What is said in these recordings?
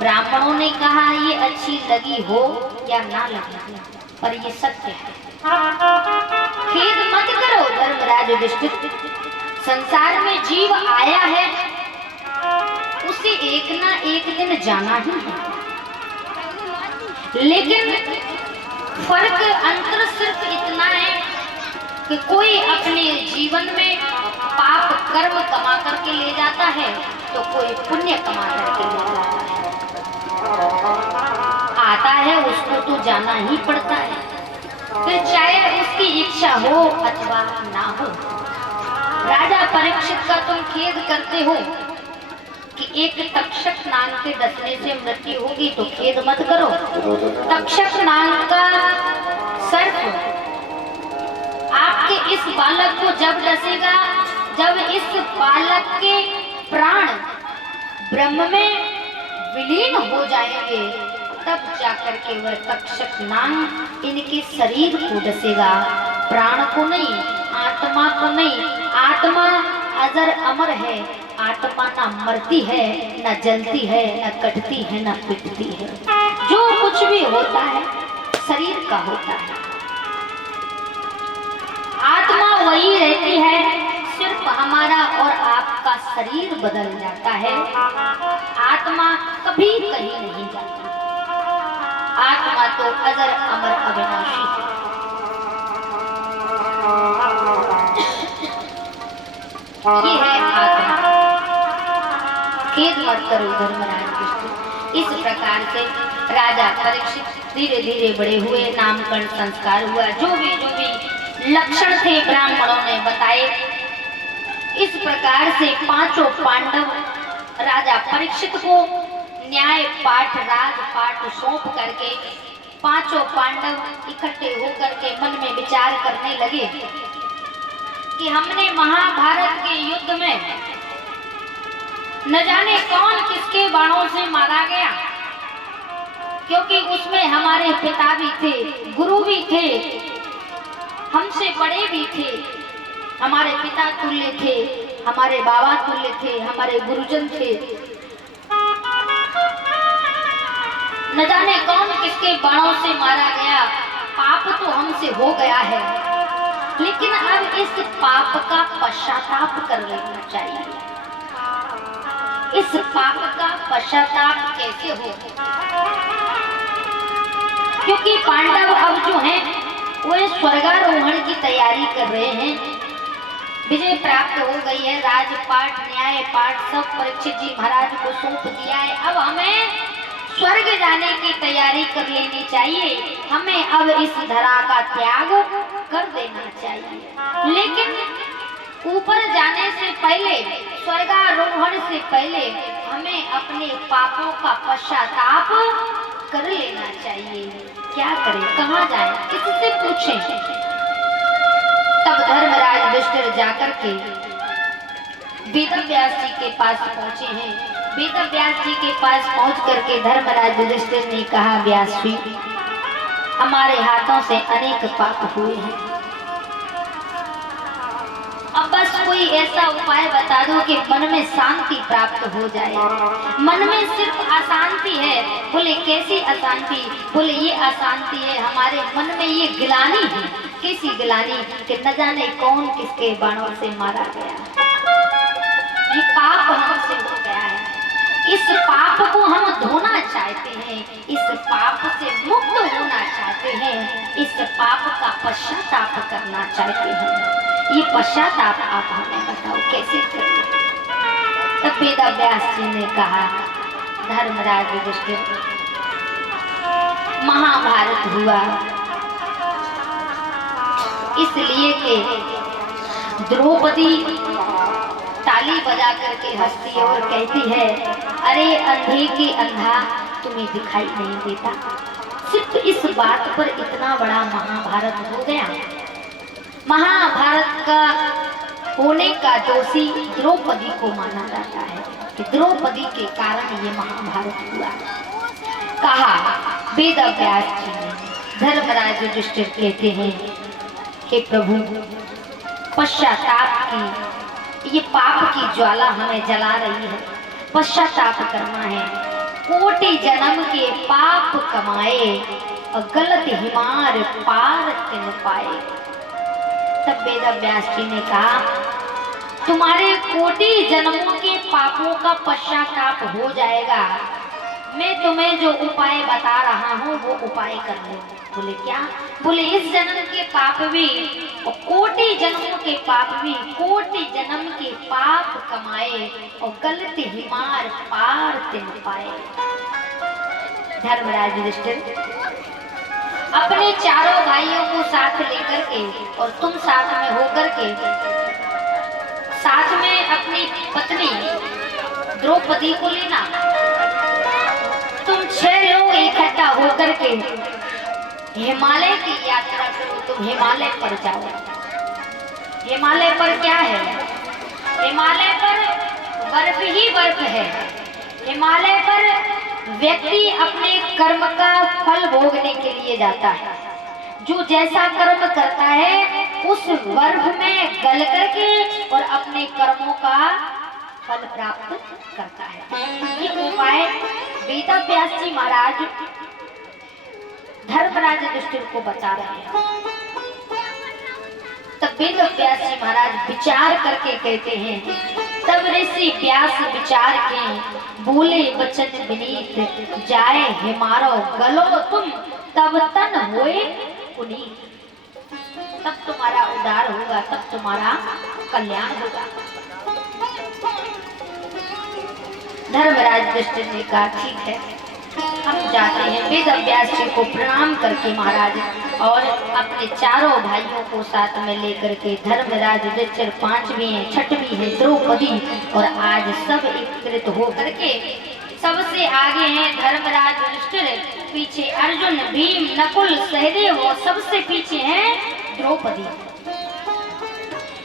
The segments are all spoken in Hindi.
ब्राह्मणों ने कहा ये अच्छी लगी हो या ना लगी, पर ये सत्य है। खेद मत करो धर्मराज युधिष्ठिर, संसार में जीव आया है उसे एक ना एक दिन जाना ही है, लेकिन फर्क अंतर सिर्फ इतना है कि कोई अपने जीवन में पाप कर्म कमा करके ले जाता है तो कोई पुण्य कमा करके ले जाता है। आता है उसको तो जाना ही पड़ता है, फिर चाहे उसकी इच्छा हो अथवा ना हो। राजा परीक्षित का तुम खेद करते हो कि एक तक्षक नाग के डसने से मृत्यु होगी, तो खेद मत करो। तक्षक नाग का सर्प आपके इस बालक को जब डसेगा, जब इस बालक के प्राण ब्रह्म में विलीन हो जाएंगे, तब जाकर के वह तक्षक नाग इनके शरीर को डसेगा, प्राण को नहीं, आत्मा को नहीं। आत्मा अजर अमर है, आत्मा ना मरती है, ना जलती है, ना कटती है, ना पिटती है। जो कुछ भी होता है शरीर का होता है, आत्मा वही रहती है, सिर्फ हमारा और आपका शरीर बदल जाता है। आत्मा कभी कहीं नहीं जाती, आत्मा तो अजर अमर अविनाशी है। ये है आत्मा। खेद मत करो धर्मराज युधिष्ठिर। इस प्रकार से राजा परीक्षित धीरे धीरे बड़े हुए, नामकरण संस्कार हुआ, जो भी लक्षण थे ब्राह्मणों ने बताए। इस प्रकार से पांचों पांडव राजा परीक्षित को न्याय पाठ राजपाट सौंप करके पांचों पांडव इकट्ठे होकर के मन में विचार करने लगे कि हमने महाभारत के युद्ध में न जाने कौन किसके बाणों से मारा गया, क्योंकि उसमें हमारे पिता भी थे, गुरु भी थे, हमसे बड़े भी थे, हमारे पिता तुल्य थे, हमारे बाबा तुल्य थे, हमारे गुरुजन थे। न जाने कौन किसके बाणों से मारा गया, पाप तो हमसे हो गया है, लेकिन अब इस पाप का पश्चाताप कर लेना चाहिए। इस पाप का पश्चाताप कैसे हो? क्योंकि पांडव अब जो हैं वो स्वर्गारोहण की तैयारी कर रहे हैं, विजय प्राप्त हो गई है, राजपाट न्याय पाठ सब परीक्षित जी महाराज को सौंप दिया है। अब हमें स्वर्ग जाने की तैयारी कर लेनी चाहिए, हमें अब इस धरा का त्याग कर देना चाहिए। लेकिन ऊपर जाने से पहले, स्वर्गारोहण से पहले हमें अपने पापों का पश्चाताप कर लेना चाहिए। क्या करें, कहाँ जाए, किससे पूछें? तब धर्मराज युधिष्ठिर जाकर के वेदव्यास जी के पास पहुंचे हैं। वेदव्यास जी के पास पहुंच करके धर्मराज युधिष्ठिर ने कहा, व्यास जी हमारे हाथों से अनेक पाप हुए हैं, अब बस कोई ऐसा उपाय बता दो कि मन में शांति प्राप्त हो जाए। मन में सिर्फ अशांति है। बोले कैसी अशांति? बोले ये अशांति है हमारे मन में, ये गिलानी है। कैसी गिलानी? कि न जाने कौन किसके बाणों से मारा गया, ये पाप हमसे हो गया है। इस पाप को हम धोना चाहते हैं, इस पाप से मुक्त होना चाहते हैं, इस पाप का पश्चाताप करना चाहते हैं। ये पश्चाताप आप हमें बताओ कैसे करें? तब वेदव्यास जी ने कहा, धर्मराज युधिष्ठिर महाभारत हुआ इसलिए कि द्रौपदी ताली बजा करके हंसती है और कहती है, अरे अंधे के अंधा तुम्हें दिखाई नहीं देता। सिर्फ इस बात पर इतना बड़ा महाभारत हो गया। महाभारत का होने का दोषी द्रौपदी को माना जाता है कि द्रौपदी के कारण ये महाभारत हुआ। कहा वेदव्यास जी ने। धर्मराज युधिष्ठिर कहते हैं, हे प्रभु पश्चाताप की, ये पाप की ज्वाला हमें जला रही है, पश्चाताप करना है। कोटि जन्म के पाप कमाए और गलत हिमार पार तिन पाए। तब वेद व्यास जी ने कहा, तुम्हारे कोटि जन्मों के पापों का पश्चाताप हो जाएगा, मैं तुम्हें जो उपाय बता रहा हूँ वो उपाय कर लो। बोले क्या? बोले इस जन्म के पाप भी और कोटि जन्मों के पाप भी, कोटि जन्म के पाप कमाए और गलत हिमार पार तिन पाए। धर्मराज युधिष्ठिर अपने चारों भाइयों को साथ लेकर के और तुम साथ में होकर के, साथ में अपनी पत्नी द्रौपदी को लेना, तुम 6 लोग इकट्ठा होकर के हिमालय की यात्रा करो। तुम हिमालय पर जाओ। हिमालय पर क्या है? हिमालय पर बर्फ ही बर्फ है। हिमालय पर व्यक्ति अपने कर्म का फल भोगने के लिए जाता है। जो जैसा कर्म करता है उस बर्फ में गल करके और अपने कर्मों का फल प्राप्त करता है। ये उपाय वेद व्यास जी महाराज धर्मराज युधिष्ठिर को बता रहे हैं। तब वेद व्यास जी महाराज विचार करके कहते हैं, तब ऋषि व्यास विचार के बोले वचन विनीत, जाए हिमारो गलो तुम तब तन होए पुनीत। तब तुम्हारा उद्धार होगा, तब तुम्हारा कल्याण होगा। धर्मराज युधिष्ठिर ने कहा ठीक है, हम जाते हैं। वेद व्यास जी को प्रणाम करके महाराज और अपने चारों भाइयों को साथ में लेकर के धर्मराज युधिष्ठिर, 5वीं है, 6वीं है द्रौपदी, और आज सब एकत्रित होकर के सबसे आगे हैं धर्मराज युधिष्ठिर, पीछे अर्जुन, भीम, नकुल, सहदेव और सबसे पीछे हैं द्रौपदी।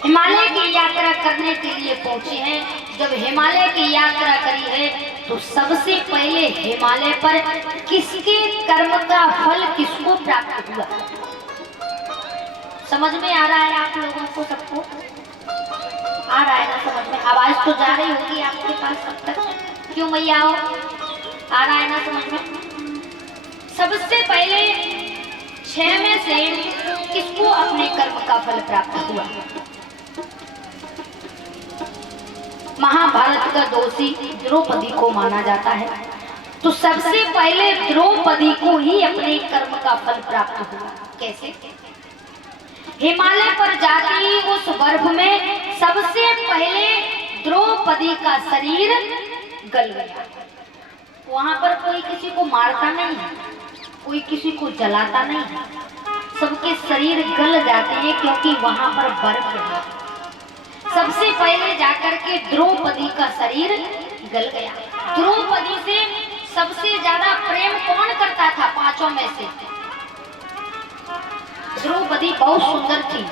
हिमालय की यात्रा करने के लिए पहुंचे हैं। जब हिमालय की यात्रा करी है तो सबसे पहले हिमालय पर किसके कर्म का फल किसको प्राप्त हुआ? समझ में आ रहा है आप लोगों को? सबको आ रहा है ना समझ में? आवाज तो जा रही होगी आपके पास सब तक। क्यों मैया आओ? आ रहा है ना समझ में? सबसे पहले 6 में से किसको अपने कर्म का फल प्राप्त हुआ? महाभारत का दोषी द्रौपदी को माना जाता है, तो सबसे पहले द्रौपदी को ही अपने कर्म का फल प्राप्त हुआ। कैसे? हिमालय पर जाते ही उस बर्फ में सबसे पहले द्रौपदी का शरीर गल गया। वहां पर कोई किसी को मारता नहीं है, कोई किसी को जलाता नहीं है, सबके शरीर गल जाते हैं क्योंकि वहां पर बर्फ है। सबसे पहले जाकर के द्रौपदी का शरीर गल गया। द्रौपदी से सबसे ज्यादा प्रेम कौन करता था 5 में से? द्रौपदी बहुत सुंदर थी।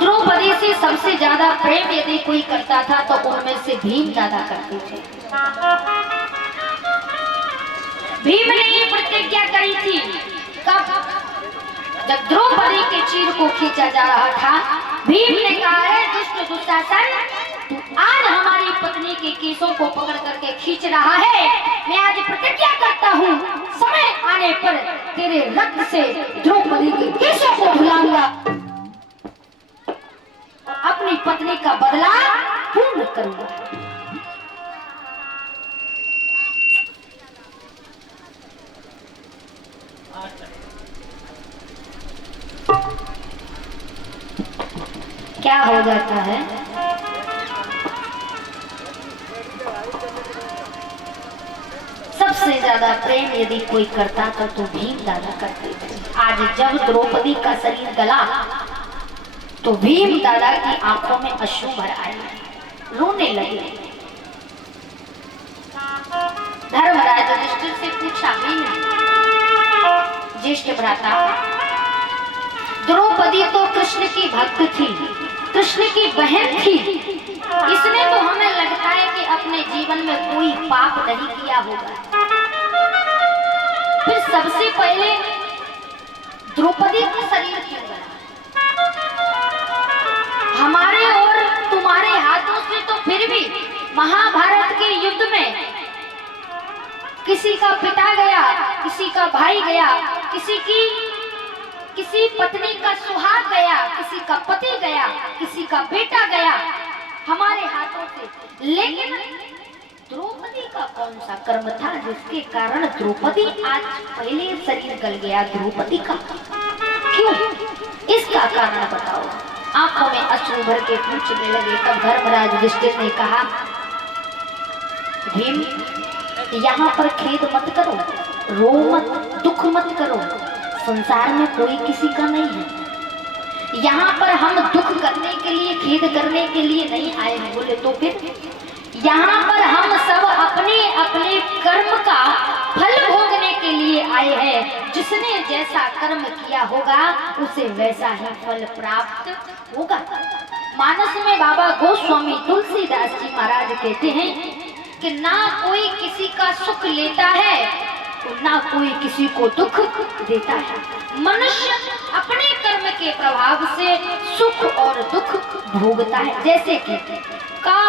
द्रौपदी से सबसे ज्यादा प्रेम यदि कोई करता था तो उनमें से भीम ज्यादा करते थे। भीम ने ये प्रतिज्ञा करी थी, कब? जब द्रौपदी के चीर को खींचा जा रहा था, भीम ने कहा, है दुष्ट दुशासन, तू आज हमारी पत्नी के केसों को पकड़ करके खींच रहा है। मैं आज प्रतिज्ञा करता हूँ, समय आने पर तेरे रक्त से द्रौपदी के केसों को धुलाऊंगा, अपनी पत्नी का बदला पूर्ण करूंगा। क्या हो जाता है? सबसे ज्यादा प्रेम यदि कोई करता था तो भीम दादा करते थे। आज जब द्रौपदी का शरीर गला तो भीम दादा की आंखों में अश्रु भर आए, रोने लगे। धर्मराज युधिष्ठिर से पूछा, भीम ज्येष्ठ भ्राता, द्रौपदी तो कृष्ण की भक्त थी, कृष्ण की बहन थी, इसने तो हमें लगता है कि अपने जीवन में कोई पाप नहीं किया होगा, फिर सबसे पहले द्रौपदी का शरीर क्यों गला? हमारे और तुम्हारे हाथों से तो फिर भी महाभारत के युद्ध में किसी का पिता गया, किसी का भाई गया, किसी पत्नी का सुहाग गया, किसी का पति गया, किसी का बेटा गया हमारे हाथों से। लेकिन द्रौपदी का कौन सा कर्म था जिसके कारण द्रौपदी आज पहले शरीर गल गया द्रौपदी का? क्यों? इसका कारण बताओ। आंखों में अश्रु भर के पूछने लगे। तब धर्मराज युधिष्ठिर ने कहा, भीम, यहाँ पर खेद मत करो, रो मत, दुख मत करो। संसार में कोई किसी का नहीं है। यहाँ पर हम दुख करने के लिए, खेद करने के लिए नहीं आए हैं। बोले तो फिर? यहाँ पर हम सब अपने अपने कर्म का फल भोगने के लिए आए हैं। जिसने जैसा कर्म किया होगा उसे वैसा ही फल प्राप्त होगा। मानस में बाबा गोस्वामी तुलसीदास जी महाराज कहते हैं कि ना कोई किसी का सुख लेता है और ना कोई किसी को दुख देता है। मनुष्य अपने कर्म के प्रभाव से सुख और दुख भोगता है। जैसे कि का